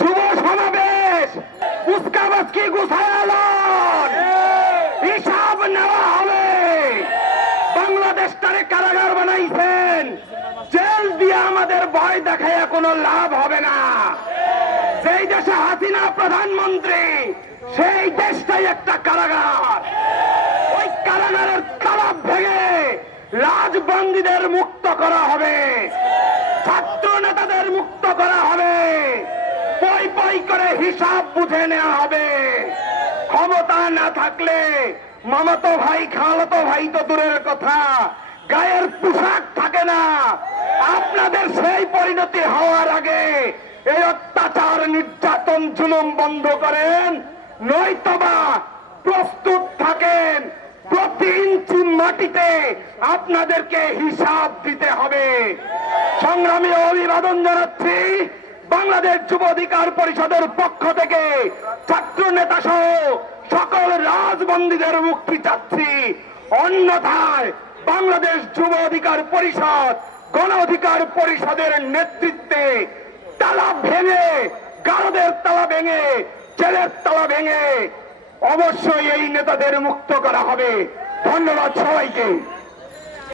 যুব সমাবেশ! মুস্কাবাসকে গুছায় হিসাব নেওয়া হবে! বাংলাদেশটারে কারাগার বানাইছেন। জেল দিয়ে আমাদের ভয় দেখায় কোনো লাভ হবে না। যেই দেশে হাসিনা প্রধানমন্ত্রী সেই দেশটাই একটা কারাগার। ওই কারাগারের তালা ভেঙে রাজবন্দীদের মুক্ত করা হবে ছাত্র নেতাদের মুক্ত করা হবে পই পই করে হিসাব বুঝে নেওয়া হবে। ক্ষমতা না থাকলে মামাতো ভাই, খালাতো ভাই তো দূরের কথা। গায়ের পোশাক থাকে না। আপনাদের সেই পরিণতি হওয়ার আগে এই অত্যাচার নির্যাতন জুলুম বন্ধ করেন, নয়তোবা প্রস্তুত থাকেন। প্রতি ইঞ্চি মাটিতে আপনাদেরকে হিসাব দিতে হবে। সংগ্রামী অভিবাদন জানাচ্ছি। বাংলাদেশ যুব অধিকার পরিষদের পক্ষ থেকে ছাত্র নেতা সহ সকল রাজবন্দীদের মুক্তি চাচ্ছি। অন্যথায় বাংলাদেশ যুব অধিকার পরিষদ গণ অধিকার পরিষদের নেতৃত্বে তালা ভেঙে, গারদের তালা ভেঙে, জেলের তালা ভেঙে অবশ্যই এই নেতাদের মুক্ত করা হবে। ধন্যবাদ সবাইকে।